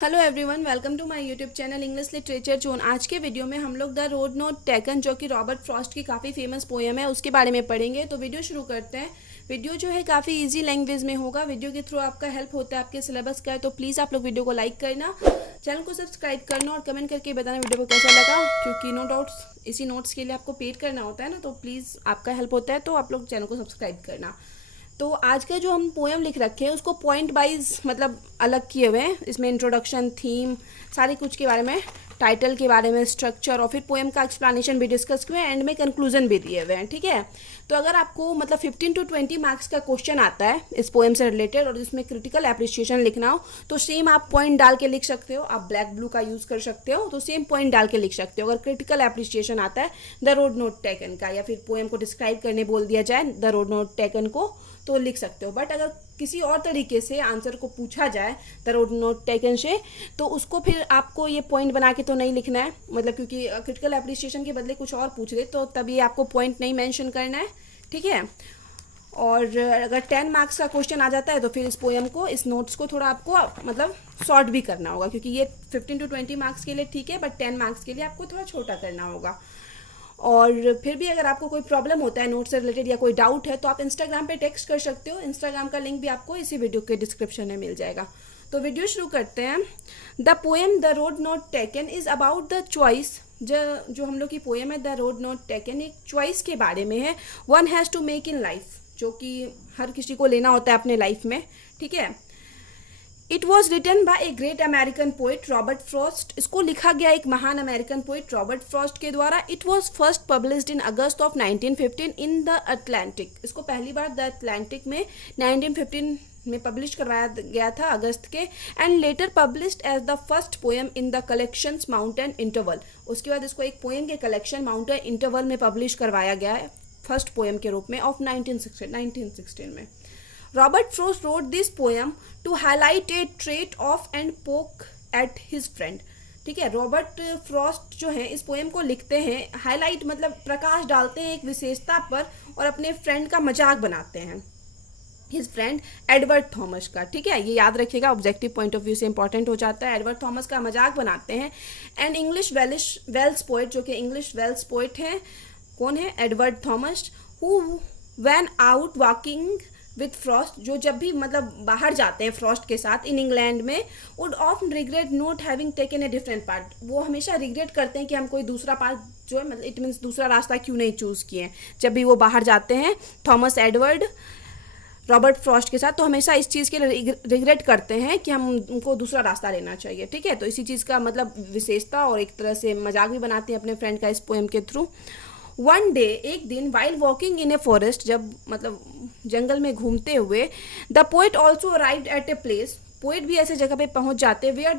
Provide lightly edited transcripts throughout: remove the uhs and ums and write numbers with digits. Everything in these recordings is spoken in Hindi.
Hello everyone, welcome to my YouTube channel English literature zone. आज के वीडियो में हम लोग द रोड नॉट टेकन, जो कि रॉबर्ट फ्रॉस्ट की काफ़ी फेमस पोएम है, उसके बारे में पढ़ेंगे। तो वीडियो शुरू करते हैं। वीडियो जो है काफ़ी इजी लैंग्वेज में होगा। वीडियो के थ्रू आपका हेल्प होता है आपके सिलेबस का है, तो प्लीज़ आप लोग वीडियो को लाइक करना, चैनल को सब्सक्राइब करना और कमेंट करके बताना वीडियो को कैसा लगा, क्योंकि नो डाउट्स इसी नोट्स के लिए आपको पेड करना होता है ना, तो प्लीज़ आपका हेल्प होता है, तो आप लोग चैनल को सब्सक्राइब करना। तो आज का जो हम पोएम लिख रखे हैं उसको पॉइंट वाइज मतलब अलग किए हुए हैं। इसमें इंट्रोडक्शन, थीम, सारी कुछ के बारे में, टाइटल के बारे में, स्ट्रक्चर और फिर पोएम का एक्सप्लेनेशन भी डिस्कस किए हैं, एंड में कंक्लूजन भी दिए हुए हैं। ठीक है, तो अगर आपको मतलब 15 to 20 मार्क्स का क्वेश्चन आता है इस पोएम से रिलेटेड और इसमें क्रिटिकल एप्रिसिएशन लिखना हो, तो सेम आप पॉइंट डाल के लिख सकते हो। आप ब्लैक ब्लू का यूज़ कर सकते हो, तो सेम पॉइंट डाल के लिख सकते हो। अगर क्रिटिकल एप्रिसिएशन आता है द रोड नॉट टेकन का, या फिर पोएम को डिस्क्राइब करने बोल दिया जाए द रोड नॉट टेकन को, तो लिख सकते हो। बट अगर किसी और तरीके से आंसर को पूछा जाए द रोड नॉट टेकन से, तो उसको फिर आपको ये पॉइंट बना के तो नहीं लिखना है, मतलब क्योंकि क्रिटिकल एप्रिसिएशन के बदले कुछ और पूछ रहे तो तब ये आपको पॉइंट नहीं मेंशन करना है। ठीक है, और अगर 10 मार्क्स का क्वेश्चन आ जाता है तो फिर इस पोएम को, इस नोट्स को थोड़ा आपको मतलब शॉर्ट भी करना होगा, क्योंकि ये 15 to 20 मार्क्स के लिए ठीक है, बट 10 मार्क्स के लिए आपको थोड़ा छोटा करना होगा। और फिर भी अगर आपको कोई प्रॉब्लम होता है नोट से रिलेटेड या कोई डाउट है, तो आप इंस्टाग्राम पे टेक्स्ट कर सकते हो। इंस्टाग्राम का लिंक भी आपको इसी वीडियो के डिस्क्रिप्शन में मिल जाएगा। तो वीडियो शुरू करते हैं। The poem the road not taken is about the choice. जो हम लोग की पोएम है द रोड नॉट टेकन, एक चॉइस के बारे में है। One has to make in life, जो कि हर किसी को लेना होता है अपने लाइफ में। ठीक है, it was written by a great American poet Robert Frost. इसको लिखा गया एक महान अमेरिकन पोइट रॉबर्ट फ्रॉस्ट के द्वारा। It was first published in August of 1915 in the Atlantic. इसको पहली बार द अटलांटिक में 1915 में पब्लिश करवाया गया था, अगस्त के। And later published as the first poem in the collections Mountain Interval. उसके बाद इसको एक पोएम के कलेक्शन माउंटेन इंटरवल में पब्लिश करवाया गया है फर्स्ट पोएम के रूप में ऑफ 1916 में। Robert Frost wrote this poem to highlight a trait of and poke at his friend. ठीक है, रॉबर्ट फ्रॉस्ट जो है इस पोएम को लिखते हैं, हाईलाइट मतलब प्रकाश डालते हैं एक विशेषता पर और अपने फ्रेंड का मजाक बनाते हैं, हिज फ्रेंड एडवर्ड थॉमस का। ठीक है, ये याद रखिएगा, ऑब्जेक्टिव पॉइंट ऑफ व्यू से इंपॉर्टेंट हो जाता है। एडवर्ड थॉमस का मजाक बनाते हैं। एंड इंग्लिश वेल्स पोइट, जो कि इंग्लिश वेल्स पोइट हैं, कौन है? Edward Thomas. Who was out walking with Frost, जो जब भी मतलब बाहर जाते हैं फ्रॉस्ट के साथ इन इंग्लैंड में, would often regret not having taken a different part. वो हमेशा रिग्रेट करते हैं कि हम कोई दूसरा पार्ट जो है, मतलब इट मीन्स दूसरा रास्ता क्यों नहीं चूज़ किए हैं जब भी वो बाहर जाते हैं। थॉमस एडवर्ड रॉबर्ट फ्रॉस्ट के साथ तो हमेशा इस चीज़ के लिए रिग्रेट करते हैं कि हम उनको दूसरा रास्ता लेना चाहिए। ठीक है, तो इसी चीज़ का मतलब विशेषता और एक तरह से मजाक भी बनाते हैं अपने फ्रेंड का इस पोएम के थ्रू। वन डे, एक दिन, while walking in a forest, जब मतलब जंगल में घूमते हुए, the poet also arrived at a place, poet भी ऐसे जगह पे पहुंच जाते, where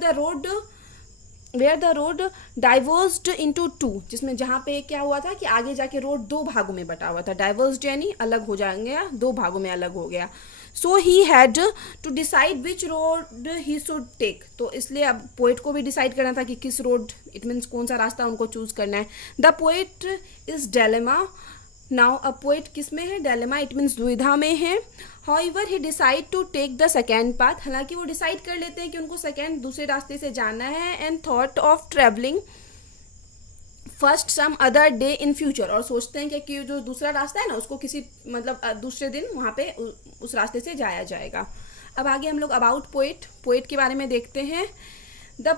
the road diverged into two, जिसमें जहाँ पे क्या हुआ था कि आगे जाके रोड दो भागों में बटा हुआ था। डाइवर्स्ड यानी अलग हो जाएंगे, दो भागों में अलग हो गया। So he had to decide which road he should take, तो इसलिए अब पोइट को भी डिसाइड करना था कि किस रोड, इट मीन्स कौन सा रास्ता उनको चूज करना है। The poet is dilemma. Now अब पोइट किस में है? डेलेमा, इट मीन्स दुविधा में है। However he decide to take the second path, हालांकि वो डिसाइड कर लेते हैं कि उनको सेकेंड दूसरे रास्ते से जाना है। And thought of travelling first some other day in future, और सोचते हैं कि जो दूसरा रास्ता है ना उसको किसी मतलब दूसरे दिन वहाँ पे उस रास्ते से जाया जाएगा। अब आगे हम लोग अबाउट पोइट के बारे में देखते हैं। The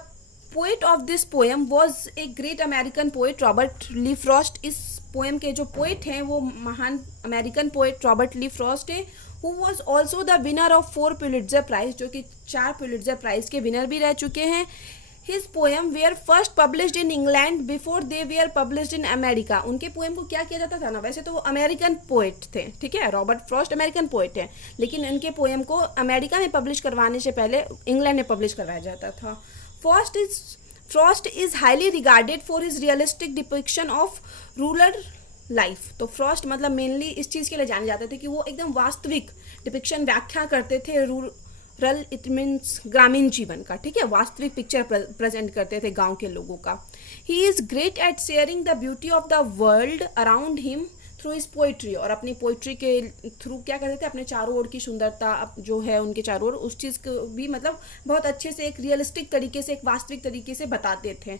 poet of this poem was a great American poet Robert Lee Frost. इस पोएम के जो पोइट हैं वो महान American poet Robert Lee Frost है। Who was also the winner of 4 Pulitzer prize, जो कि 4 पुलिट्जर प्राइज के विनर भी रह चुके हैं। His poem were first published in England before they were published in America. उनके पोएम को क्या किया जाता था ना, वैसे तो वो अमेरिकन पोएट थे, ठीक है, रॉबर्ट फ्रॉस्ट अमेरिकन पोएट है, लेकिन उनके पोएम को अमेरिका में पब्लिश करवाने से पहले इंग्लैंड में पब्लिश करवाया जाता था। Frost is highly regarded for his realistic depiction of rural life. तो फ्रॉस्ट मतलब मेनली इस चीज़ के लिए जाने जाते थे कि वो एकदम वास्तविक डिपिक्शन, व्याख्या करते थे रूरल, इट मीन्स ग्रामीण जीवन का। ठीक है, वास्तविक पिक्चर प्रेजेंट करते थे गांव के लोगों का। He is great at sharing the beauty of the world around him. Through is poetry, और अपनी पोइट्री के थ्रू क्या करते थे, अपने चारों ओर की सुंदरता जो है उनके चारों ओर, उस चीज़ को भी मतलब बहुत अच्छे से एक रियलिस्टिक तरीके से, एक वास्तविक तरीके से बताते थे।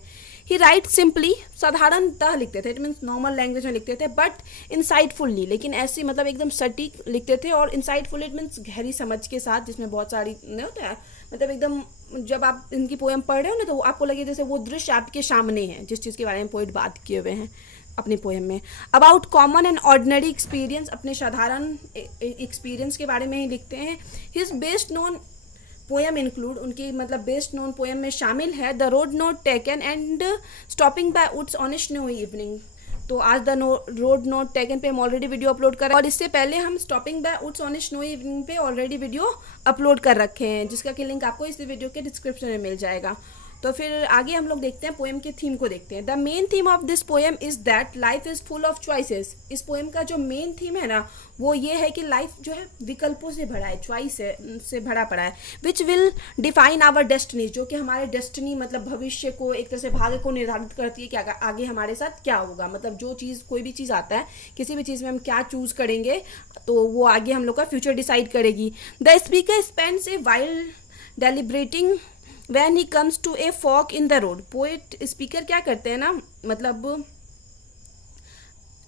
ही राइट सिंपली, साधारणतः लिखते थे, इट मीन्स नॉर्मल लैंग्वेज में लिखते थे, बट इंसाइटफुल्ली, लेकिन ऐसी मतलब एकदम सटीक लिखते थे, और इंसाइटफुल इट मीन्स गहरी समझ के साथ, जिसमें बहुत सारी नहीं होता है, मतलब एकदम जब आप इनकी पोएम पढ़ रहे हो ना तो आपको लगे जैसे वो दृश्य आपके सामने है, जिस चीज़ के बारे में पोइट बात किए हुए हैं अपनी पोएम में। About common and ordinary experience, अपने साधारण एक्सपीरियंस के बारे में ही लिखते हैं। His best known poem include, उनकी मतलब बेस्ट नोन पोएम में शामिल है the road not taken and stopping by woods on a snowy evening. तो आज द रोड नोट टेकन पे हम ऑलरेडी वीडियो अपलोड कर रहे हैं, और इससे पहले हम stopping by woods on a snowy evening पे ऑलरेडी वीडियो अपलोड कर रखे हैं, जिसका कि लिंक आपको इस वीडियो के डिस्क्रिप्शन में मिल जाएगा। तो फिर आगे हम लोग देखते हैं पोएम के थीम को देखते हैं। The main theme of this poem is that life is full of choices. इस पोएम का जो मेन थीम है ना वो ये है कि लाइफ जो है विकल्पों से भरा है, चॉइस से भरा पड़ा है, which will define our destiny, जो कि हमारे डेस्टिनी मतलब भविष्य को, एक तरह से भाग्य को निर्धारित करती है कि आगे हमारे साथ क्या होगा। मतलब जो चीज़, कोई भी चीज़ आता है, किसी भी चीज़ में हम क्या चूज़ करेंगे तो वो आगे हम लोग का फ्यूचर डिसाइड करेगी। The speaker spends a while deliberating When he comes to a fork in the road, poet speaker क्या करते हैं ना, मतलब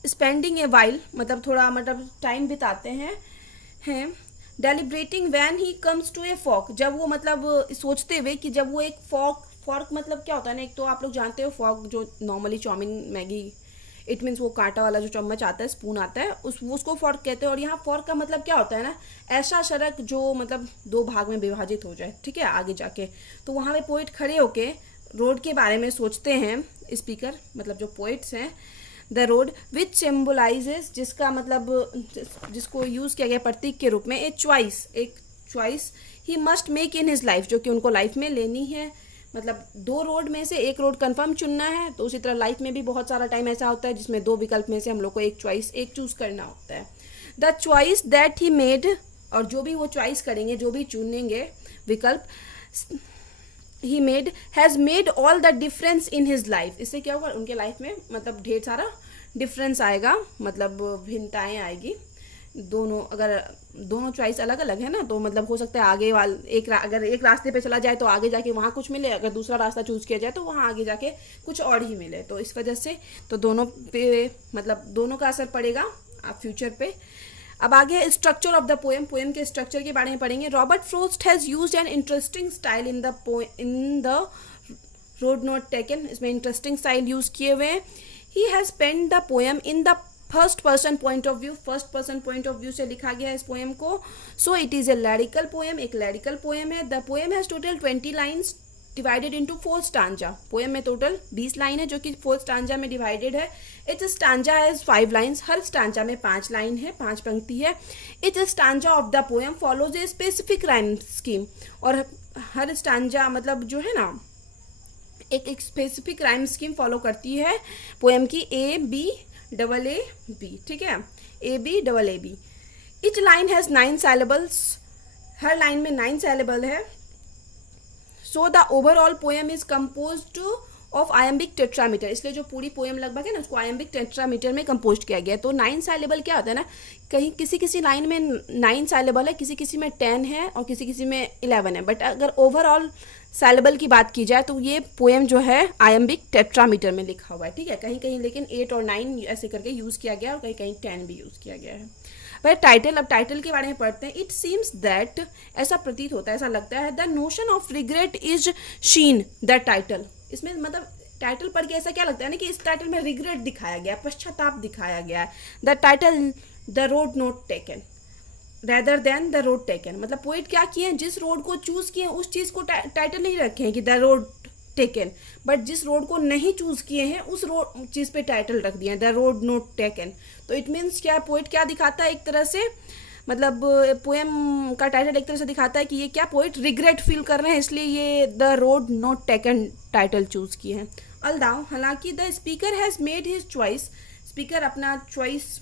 स्पेंडिंग ए वाइल मतलब थोड़ा मतलब टाइम बिताते हैं deliberating when he comes to a fork, जब वो मतलब सोचते हुए कि जब वो एक फॉर्क मतलब क्या होता है ना, एक तो आप लोग जानते हो फॉर्क जो normally chowmein Maggi, it means वो कांटा वाला जो चम्मच आता है, स्पून आता है, उसको फॉर्क कहते हैं। और यहाँ फॉर्क का मतलब क्या होता है ना, ऐसा सड़क जो मतलब दो भाग में विभाजित हो जाए, ठीक है, आगे जाके। तो वहाँ पे पोइट खड़े होके रोड के बारे में सोचते हैं, स्पीकर मतलब जो पोइट्स हैं। द रोड विच सिम्बलाइजेस, जिसका मतलब जिसको यूज़ किया गया प्रतीक के रूप में, एक choice he must make in his life, जो कि उनको लाइफ में लेनी है। मतलब दो रोड में से एक रोड कंफर्म चुनना है, तो उसी तरह लाइफ में भी बहुत सारा टाइम ऐसा होता है जिसमें दो विकल्प में से हम लोग को एक चूज़ करना होता है। The choice that he made, और जो भी वो चॉइस करेंगे, जो भी चुनेंगे विकल्प, he made has made all the difference in his life. इससे क्या होगा, उनके लाइफ में मतलब ढेर सारा डिफरेंस आएगा, मतलब भिन्नताएँ आएगी। अगर दोनों चॉइस अलग अलग है ना, तो मतलब हो सकता है आगे अगर एक रास्ते पे चला जाए तो आगे जाके वहाँ कुछ मिले, अगर दूसरा रास्ता चूज़ किया जाए तो वहाँ आगे जाके कुछ और ही मिले। तो इस वजह से तो दोनों पे मतलब दोनों का असर पड़ेगा आप फ्यूचर पे। अब आगे है स्ट्रक्चर ऑफ द पोएम के स्ट्रक्चर के बारे में पढ़ेंगे। Robert Frost has used an interesting style in the road not taken, इसमें इंटरेस्टिंग स्टाइल यूज़ किए हुए हैं। He has pen the poem in the first person point of view से लिखा गया है इस पोएम को। So it is a lyrical poem, एक लैरिकल पोएम है। The poem has total 20 lines divided into 4 stanza. Poem में टोटल 20 लाइन है जो कि 4 स्टांजा में डिवाइडेड है। It stanza has 5 lines, her stanza में 5 लाइन है, 5 पंक्ति है। It stanza of the poem follows a specific rhyme scheme, और हर स्टांजा मतलब जो है ना एक स्पेसिफिक राइम स्कीम फॉलो करती है पोएम की, A-B-A-A-B, ठीक है, A-B-A-A-B। Etch line has 9 syllables, her line में 9 syllable है। So the overall poem is composed of iambic tetrameter, इसलिए जो पूरी पोएम लगभग है ना उसको आयम्बिक टेट्रामीटर में कंपोज किया गया है। तो 9 syllable क्या होता है ना, कहीं किसी लाइन में 9 syllable है, किसी में 10 है और किसी में 11 है, बट अगर ओवरऑल syllable की बात की जाए तो ये पोएम जो है आयम्बिक टेट्रामीटर में लिखा हुआ है, ठीक है। कहीं कहीं लेकिन 8 और 9 ऐसे करके यूज़ किया गया और कहीं कहीं 10 भी यूज़ किया गया है। वह टाइटल, अब टाइटल के बारे में पढ़ते हैं। इट सीम्स दैट, ऐसा प्रतीत होता है, ऐसा लगता है, the notion of regret is seen the title. इसमें मतलब टाइटल पढ़ के ऐसा क्या लगता है ना कि इस टाइटल में रिग्रेट दिखाया गया, पश्चाताप दिखाया गया है। The title the road not taken rather than the road taken, मतलब पोइट क्या किए हैं, जिस रोड को चूज़ किए हैं उस चीज़ को टाइटल नहीं रखे हैं कि द रोड टेकन, बट जिस रोड को नहीं चूज़ किए हैं उस रोड चीज़ पे टाइटल रख दिया है द रोड नोट टेकन। तो इट मीन्स क्या, पोइट क्या दिखाता है, एक तरह से मतलब पोएम का टाइटल एक तरह से दिखाता है कि ये क्या, पोइट रिग्रेट फील कर रहे हैं, इसलिए ये the road not taken title choose किए हैं। अल्दाउ, हालांकि the speaker has made his choice, speaker अपना चॉइस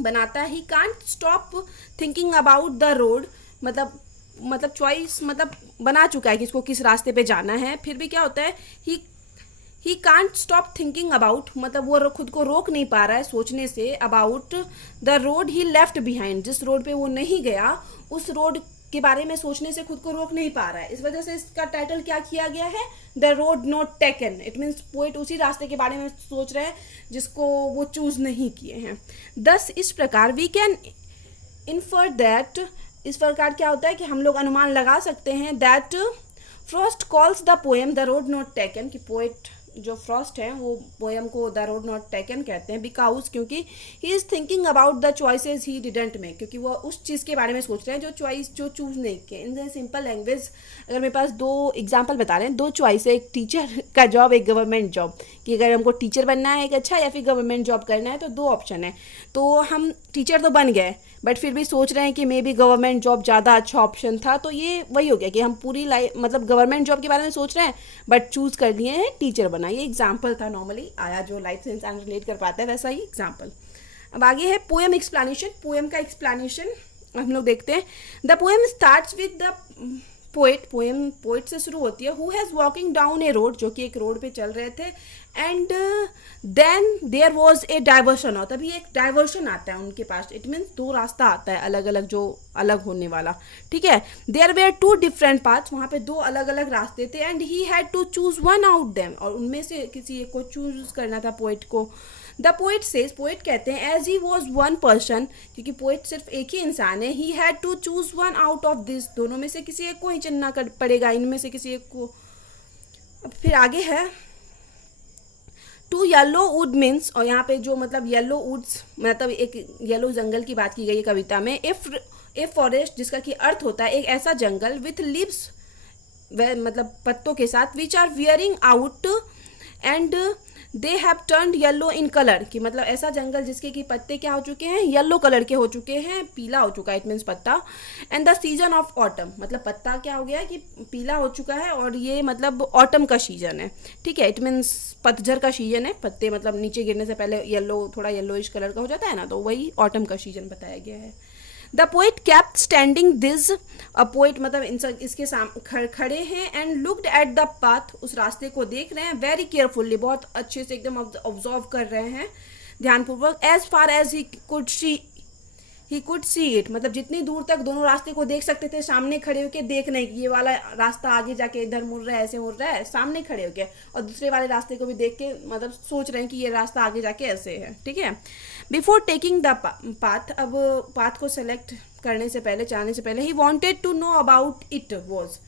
बनाता है। He can't stop thinking about the road, मतलब चॉइस मतलब बना चुका है कि इसको किस रास्ते पे जाना है, फिर भी क्या होता है, he can't stop thinking about, मतलब वो खुद को रोक नहीं पा रहा है सोचने से, about the road he left behind, जिस रोड पे वो नहीं गया उस रोड के बारे में सोचने से खुद को रोक नहीं पा रहा है। इस वजह से इसका टाइटल क्या किया गया है, the road not taken. It means poet उसी रास्ते के बारे में सोच रहे हैं जिसको वो चूज नहीं किए हैं। दस इस प्रकार वी कैन इन्फर दैट, इस प्रकार क्या होता है कि हम लोग अनुमान लगा सकते हैं, that Frost calls the poem the road not taken, कि पोएट जो फ्रॉस्ट है वो पोएम को द रोड नॉट टेकन कहते हैं, बिकॉज क्योंकि he is thinking about the choices he didn't make, क्योंकि वो उस चीज़ के बारे में सोच रहे हैं जो चूज नहीं किए। इन द सिंपल लैंग्वेज अगर मेरे पास दो एग्जाम्पल बता रहे हैं, दो चॉइस है, एक टीचर का जॉब, एक गवर्नमेंट जॉब, कि अगर हमको टीचर बनना है एक अच्छा, या फिर गवर्नमेंट जॉब करना है, तो दो ऑप्शन है। तो हम टीचर तो बन गए बट फिर भी सोच रहे हैं कि मे बी गवर्नमेंट जॉब ज़्यादा अच्छा ऑप्शन था, तो ये वही हो गया कि हम पूरी लाइफ मतलब गवर्नमेंट जॉब के बारे में सोच रहे हैं बट चूज़ कर लिए हैं टीचर बना। ये एग्जाम्पल था, नॉर्मली आया जो लाइफ से इंसान रिलेट कर पाता है वैसा ही एग्जाम्पल। अब आगे है पोएम एक्सप्लेनेशन, पोएम का एक्सप्लेनेशन हम लोग देखते हैं। The poem starts with the poet, poem poet से शुरू होती है, who has walking down a road, जो कि एक रोड पे चल रहे थे, and then there was a diversion, और तभी एक डाइवर्शन आता है उनके पास। इट मीन्स दो रास्ता आता है अलग अलग, जो अलग होने वाला, ठीक है। There were two different paths, वहाँ पे दो अलग अलग रास्ते थे, and he had to choose one out them, और उनमें से किसी एक को चूज करना था पोएट को। द पोएट सेज, पोएट कहते हैं, as he was one person, क्योंकि पोएट सिर्फ एक ही इंसान है, he had to choose one out of this, दोनों में से किसी एक को ही चुनना पड़ेगा, इनमें से किसी एक को। अब फिर आगे है टू येलो वुड मीन्स, और यहाँ पे जो मतलब येलो वुड्स मतलब एक येलो जंगल की बात की गई है कविता में। ए फॉरेस्ट, जिसका कि अर्थ होता है एक ऐसा जंगल, विथ लिव्स मतलब पत्तों के साथ, which are wearing out and they have turned yellow in colour, कि मतलब ऐसा जंगल जिसके कि पत्ते क्या हो चुके हैं, येलो कलर के हो चुके हैं, पीला हो चुका है, इट मीन्स पत्ता। And the season of autumn, मतलब पत्ता क्या हो गया है कि पीला हो चुका है, और ये मतलब ऑटम का सीजन है, ठीक है। इट मीन्स पतझड़ का सीजन है, पत्ते मतलब नीचे गिरने से पहले येलो, थोड़ा येलोइश कलर का हो जाता है ना, तो वही ऑटम का सीजन बताया गया है। The poet kept standing this, poet मतलब इसके सामने खड़े हैं, and looked at the path, उस रास्ते को देख रहे हैं, वेरी केयरफुल्ली, बहुत अच्छे से एकदम ऑब्जर्व कर रहे हैं ध्यानपूर्वक। As far as he could see it, मतलब जितनी दूर तक दोनों रास्ते को देख सकते थे, सामने खड़े होकर देख रहे हैं कि ये वाला रास्ता आगे जाके इधर मुड़ रहा है, ऐसे मुड़ रहा है, सामने खड़े होके, और दूसरे वाले रास्ते को भी देख के मतलब सोच रहे हैं कि ये रास्ता आगे जाके ऐसे है, ठीक है। बिफोर टेकिंग द पाथ, अब पाथ को सेलेक्ट करने से पहले, जाने से पहले, he wanted to know about it was,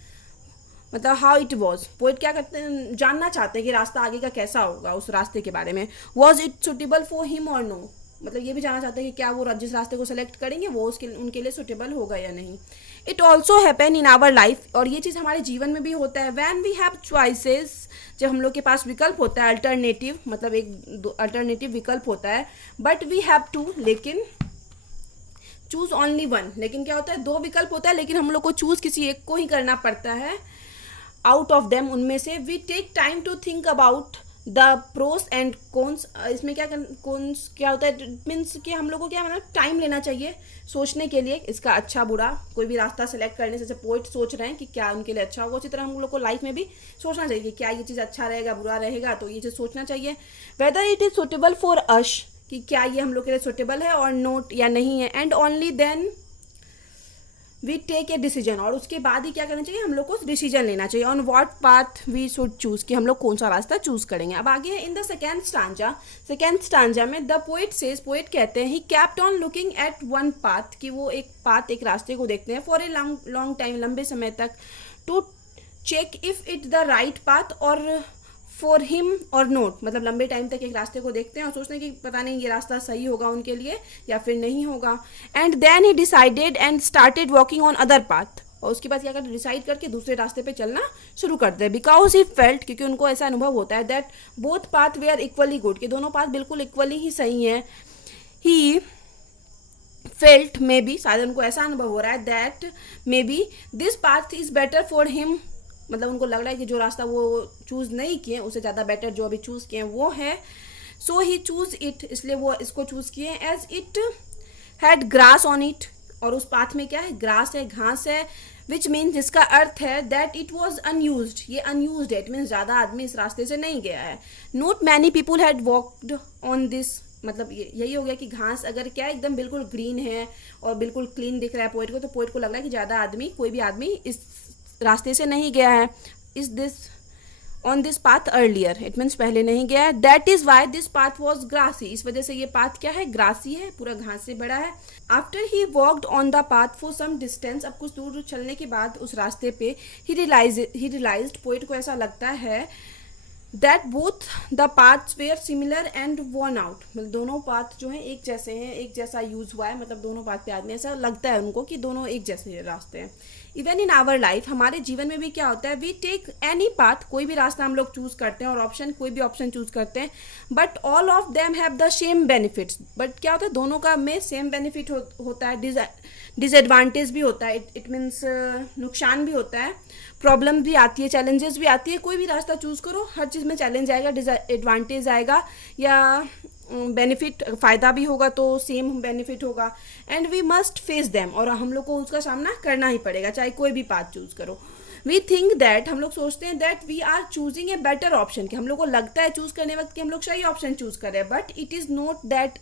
मतलब हाउ इट वॉज, पोएट क्या करते हैं, जानना चाहते हैं कि रास्ता आगे का कैसा होगा, उस रास्ते के बारे में। Was it suitable for him और नो, मतलब ये भी जानना चाहते हैं कि क्या वो जिस रास्ते को सेलेक्ट करेंगे वो उनके लिए सुटेबल होगा या नहीं। It also happen in our life, और ये चीज़ हमारे जीवन में भी होता है। वैन वी हैव चॉइसेस, जब हम लोग के पास विकल्प होता है, अल्टरनेटिव मतलब एक अल्टरनेटिव विकल्प होता है, बट वी हैव टू, लेकिन चूज ओनली वन, लेकिन क्या होता है, दो विकल्प होता है लेकिन हम लोग को चूज किसी एक को ही करना पड़ता है आउट ऑफ देम, उनमें से। We take time to think about the pros and cons, इसमें क्या कॉन्स क्या होता है, मीन्स कि हम लोग को क्या मतलब टाइम लेना चाहिए सोचने के लिए, इसका अच्छा बुरा, कोई भी रास्ता सेलेक्ट करने से, जैसे पोएट सोच रहे हैं कि क्या उनके लिए अच्छा होगा, उसी तरह हम लोग को लाइफ में भी सोचना चाहिए कि क्या ये चीज़ अच्छा रहेगा बुरा रहेगा, तो ये चीज़ सोचना चाहिए। Whether it is suitable for us, कि क्या ये हम लोग के लिए सुटेबल है और नोट या नहीं है, and only then we take a decision, और उसके बाद ही क्या करना चाहिए, हम लोग को डिसीजन लेना चाहिए on what path we should choose, कि हम लोग कौन सा रास्ता चूज करेंगे। अब आगे है इन द सेकेंड स्टांजा में द पोएट सेज, पोएट कहते हैं, he kept on looking at one path, कि वो एक पाथ एक रास्ते को देखते हैं, फॉर ए लॉन्ग टाइम, लंबे समय तक, to check if it the right path or for him or not, मतलब लंबे टाइम तक एक रास्ते को देखते हैं और सोचते हैं कि पता नहीं ये रास्ता सही होगा उनके लिए या फिर नहीं होगा। And then he decided and started walking on other path, और उसके बाद क्या करते, डिसाइड करके दूसरे रास्ते पे चलना शुरू करते हैं। बिकॉज ही फेल्ट, क्योंकि उनको ऐसा अनुभव होता है, दैट बोथ पाथ वे आर इक्वली गुड, कि दोनों पाथ बिल्कुल इक्वली ही सही हैं। ही फेल्ट मे बी, शायद उनको ऐसा अनुभव हो रहा है, that may be this path is better for him, मतलब उनको लग रहा है कि जो रास्ता वो चूज़ नहीं किए उससे ज़्यादा बेटर जो अभी चूज़ किए वो है। सो ही चूज़ इट, इसलिए वो इसको चूज़ किए। As it had grass on it, और उस पाथ में क्या है, ग्रास है, घास है, विच मीन जिसका अर्थ है दैट इट वॉज अनयूज्ड, ये अनयूज्ड है, इट मीन ज़्यादा आदमी इस रास्ते से नहीं गया है। Not many people had walked on this, मतलब यही हो गया कि घास अगर क्या एकदम बिल्कुल ग्रीन है और बिल्कुल क्लीन दिख रहा है पोइट को, तो पोइट को लग रहा है कि ज़्यादा आदमी, कोई भी आदमी इस रास्ते से नहीं गया है, इस this on this path earlier, it means पहले नहीं गया है। That is why this path was grassy, इस वजह से ये पाथ क्या है, ग्रासी है, पूरा घास से बड़ा है। After he walked on the path for some distance, अब कुछ दूर चलने के बाद उस रास्ते पे ही रियलाइज्ड, पोइट को ऐसा लगता है that both the paths were similar and worn out, मतलब दोनों पाथ जो हैं एक जैसे हैं, एक जैसा यूज हुआ है, मतलब दोनों पाथ पे आदमी ऐसा लगता है उनको कि दोनों एक जैसे रास्ते हैं। इवन इन आवर लाइफ, हमारे जीवन में भी क्या होता है, वी टेक एनी पाथ, कोई भी रास्ता हम लोग चूज करते हैं और ऑप्शन कोई भी ऑप्शन चूज करते हैं, but all of them have the same benefits, but क्या होता है दोनों का में सेम बेनिफिट होता है, डिसएडवांटेज भी होता है, इट मीन्स नुकसान भी होता है, प्रॉब्लम भी आती है, चैलेंजेस भी आती है। कोई भी रास्ता चूज करो, हर चीज़ में चैलेंज आएगा, डिसएडवांटेज आएगा, या बेनिफिट फ़ायदा भी होगा तो सेम बेनिफिट होगा, and we must face them, और हम लोग को उसका सामना करना ही पड़ेगा चाहे कोई भी पाथ चूज करो। वी थिंक दैट, हम लोग सोचते हैं that we are choosing a better option, कि हम लोग को लगता है चूज करने वक्त कि हम लोग सही ऑप्शन चूज कर रहे हैं, but it is not that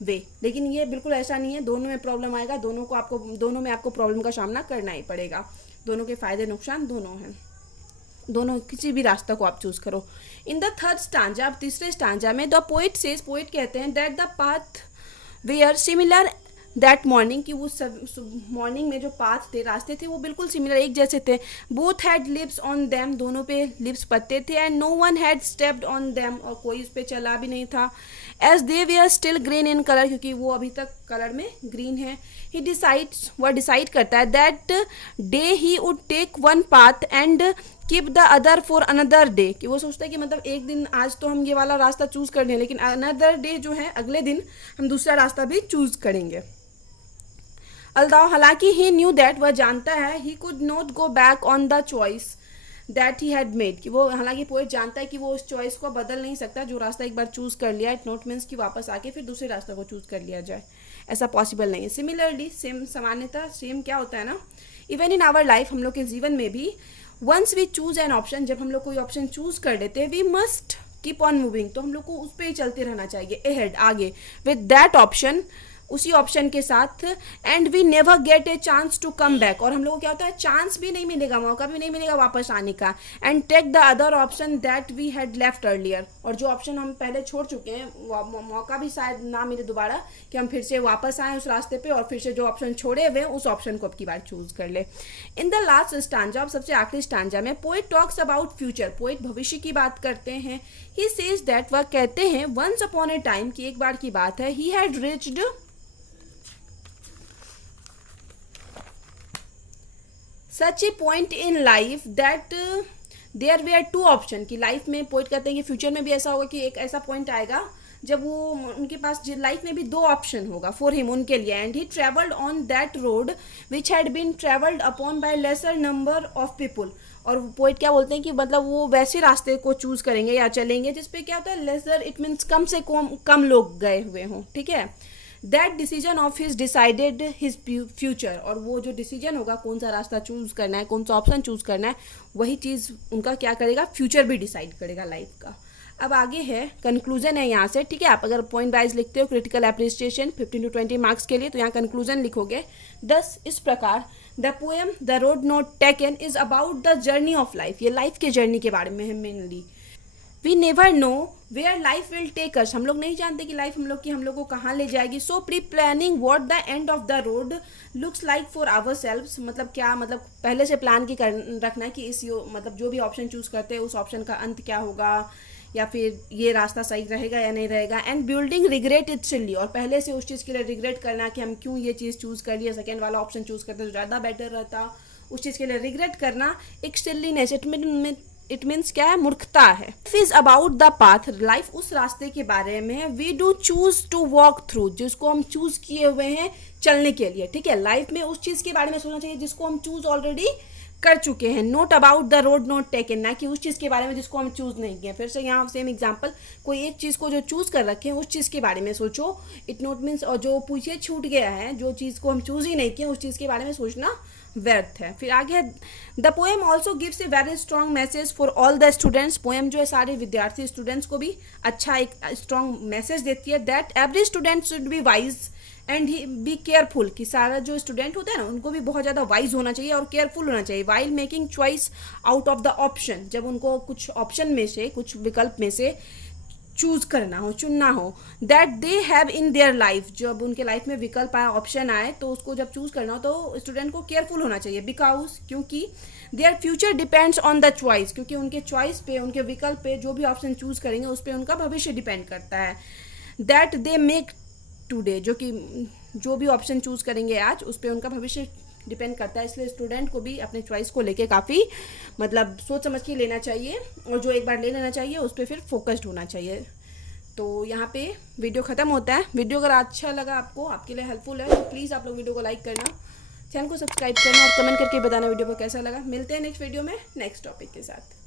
way, लेकिन ये बिल्कुल ऐसा नहीं है, दोनों में प्रॉब्लम आएगा, दोनों में आपको प्रॉब्लम का सामना करना ही पड़ेगा, दोनों के फायदे नुकसान दोनों हैं, दोनों किसी भी रास्ता को आप चूज करो। इन द थर्ड स्टांजा, अब तीसरे स्टांजा में द पोइट सेज, पोइट कहते हैं that the path were similar that morning, कि वो मॉर्निंग में जो पाथ थे, रास्ते थे, वो बिल्कुल सिमिलर एक जैसे थे। Both had leaves on them, दोनों पे लिप्स पत्ते थे, and no one had stepped on them, और कोई उस पर चला भी नहीं था। As they were are still green in colour, क्योंकि वो अभी तक कलर में ग्रीन है। ही डिसाइड्स, वह डिसाइड करता है that day he would take one path and keep the other for another day, कि वो सोचता है कि मतलब एक दिन आज तो हम ये वाला रास्ता चूज कर लें, लेकिन अनदर डे जो है अगले दिन हम दूसरा रास्ता भी चूज करेंगे। हालांकि ही न्यू दैट, वह जानता है, he could not go back on the choice that he had made, कि वो, हालांकि पोइट जानता है कि वो उस चॉइस को बदल नहीं सकता, जो रास्ता एक बार चूज कर लिया, इट नॉट मीन्स कि वापस आके फिर दूसरे रास्ते को चूज कर लिया जाए, ऐसा पॉसिबल नहीं है। सिमिलरली, सेम, सामान्यतः सेम क्या होता है ना, इवन इन आवर लाइफ, हम लोग के जीवन में भी, once we choose an option, जब हम लोग कोई ऑप्शन चूज कर लेते हैं, we must keep on moving, तो हम लोग को उस पर ही चलते रहना चाहिए, अहेड, आगे, विद दैट ऑप्शन, उसी ऑप्शन के साथ, and we never get a chance to come back, और हम लोग को क्या होता है, चांस भी नहीं मिलेगा, मौका भी नहीं मिलेगा वापस आने का, and take the other option that we had left earlier, और जो ऑप्शन हम पहले छोड़ चुके हैं, मौका भी शायद ना मिले दोबारा कि हम फिर से वापस आए उस रास्ते पे, और फिर से जो ऑप्शन छोड़े हुए उस ऑप्शन को अब की बार चूज कर ले। इन द लास्ट स्टांजा, सबसे आखिरी स्टांजा में, poet talks about future, poet भविष्य की बात करते हैं। ही सेज दैट, वह कहते हैं, वंस अपॉन ए टाइम, की एक बार की बात है, he had reached such a point in life that there were two option, की लाइफ में, पोइट कहते हैं कि फ्यूचर में भी ऐसा होगा कि एक ऐसा पॉइंट आएगा जब वो, उनके पास लाइफ में भी दो ऑप्शन होगा फॉर हिम, उनके लिए, and he travelled on that road which had been travelled upon by lesser number of people, और पोइट क्या बोलते हैं कि मतलब वो वैसे रास्ते को चूज करेंगे या चलेंगे जिसपे क्या होता है, लेसर, इट मीन्स कम से कम लोग गए हुए हों, ठीक है। That decision of his decided his future, और वो जो डिसीजन होगा कौन सा रास्ता चूज करना है, कौन सा ऑप्शन चूज करना है, वही चीज़ उनका क्या करेगा, फ्यूचर भी डिसाइड करेगा लाइफ का। अब आगे है कंक्लूजन है यहाँ से, ठीक है। आप अगर पॉइंट वाइज लिखते हो क्रिटिकल एप्रिसिएशन 15 to 20 मार्क्स के लिए, तो यहाँ कंक्लूजन लिखोगे 10 इस प्रकार, the poem the road not taken is about the journey of life, ये लाइफ के जर्नी के बारे में है mainly. We never know where life will take us, हम लोग नहीं जानते कि लाइफ हम लोग को कहाँ ले जाएगी। So pre planning what the end of the road looks like for our selves, मतलब क्या, मतलब पहले से प्लान की रखना है कि मतलब जो भी ऑप्शन चूज करते हैं उस ऑप्शन का अंत क्या होगा, या फिर ये रास्ता सही रहेगा या नहीं रहेगा। एंड बिल्डिंग रिग्रेट इट सिली, और पहले से उस चीज़ के लिए रिग्रेट करना कि हम क्यों ये चीज़ चूज़ कर लिया, सेकेंड वाला ऑप्शन चूज़ करते तो ज़्यादा बेटर रहता, उस चीज़ के लिए रिग्रेट करना एक सिलीनेस, इट मीन्स क्या है, मूर्खता है। Life is about the path, life उस रास्ते के बारे में है, we do choose to walk through, जिसको हम चूज किए हुए हैं चलने के लिए, ठीक है। लाइफ में उस चीज़ के बारे में सोचना चाहिए जिसको हम चूज ऑलरेडी कर चुके हैं, note about the road not taken, ना कि उस चीज़ के बारे में जिसको हम चूज नहीं किए। फिर से यहाँ सेम एग्जांपल, कोई एक चीज़ को जो चूज कर रखे हैं उस चीज़ के बारे में सोचो, इट नॉट मीन्स, और जो पीछे छूट गया है, जो चीज़ को हम चूज ही नहीं किए उस चीज़ के बारे में सोचना व्यर्थ है। फिर आगे है the poem also gives a very strong message for all the students. Poem जो है सारे विद्यार्थी स्टूडेंट्स को भी अच्छा एक स्ट्रॉन्ग मैसेज देती है that every student should be wise and he be careful, कि सारा जो स्टूडेंट होता है ना उनको भी बहुत ज़्यादा वाइज होना चाहिए और केयरफुल होना चाहिए while making choice out of the option, जब उनको कुछ ऑप्शन में से, कुछ विकल्प में से चूज करना हो, चुनना हो, that they have in their life, जब उनके लाइफ में विकल्प आए, ऑप्शन आए, तो उसको जब चूज करना हो तो स्टूडेंट को केयरफुल होना चाहिए। बिकॉज क्योंकि their future depends on the choice, क्योंकि उनके चॉइस पे, उनके विकल्प पे, जो भी ऑप्शन चूज करेंगे उस पर उनका भविष्य डिपेंड करता है। दैट दे मेक टूडे, जो कि जो भी ऑप्शन चूज करेंगे आज उस पर उनका भविष्य डिपेंड करता है। इसलिए स्टूडेंट को भी अपने चॉइस को लेके काफ़ी मतलब सोच समझ के लेना चाहिए और जो एक बार ले लेना चाहिए उस पर फिर फोकस्ड होना चाहिए। तो यहाँ पे वीडियो ख़त्म होता है। वीडियो अगर अच्छा लगा आपको, आपके लिए हेल्पफुल है, तो प्लीज़ आप लोग वीडियो को लाइक करना, चैनल को सब्सक्राइब करना और कमेंट करके बताना वीडियो को कैसा लगा। मिलते हैं नेक्स्ट वीडियो में नेक्स्ट टॉपिक के साथ।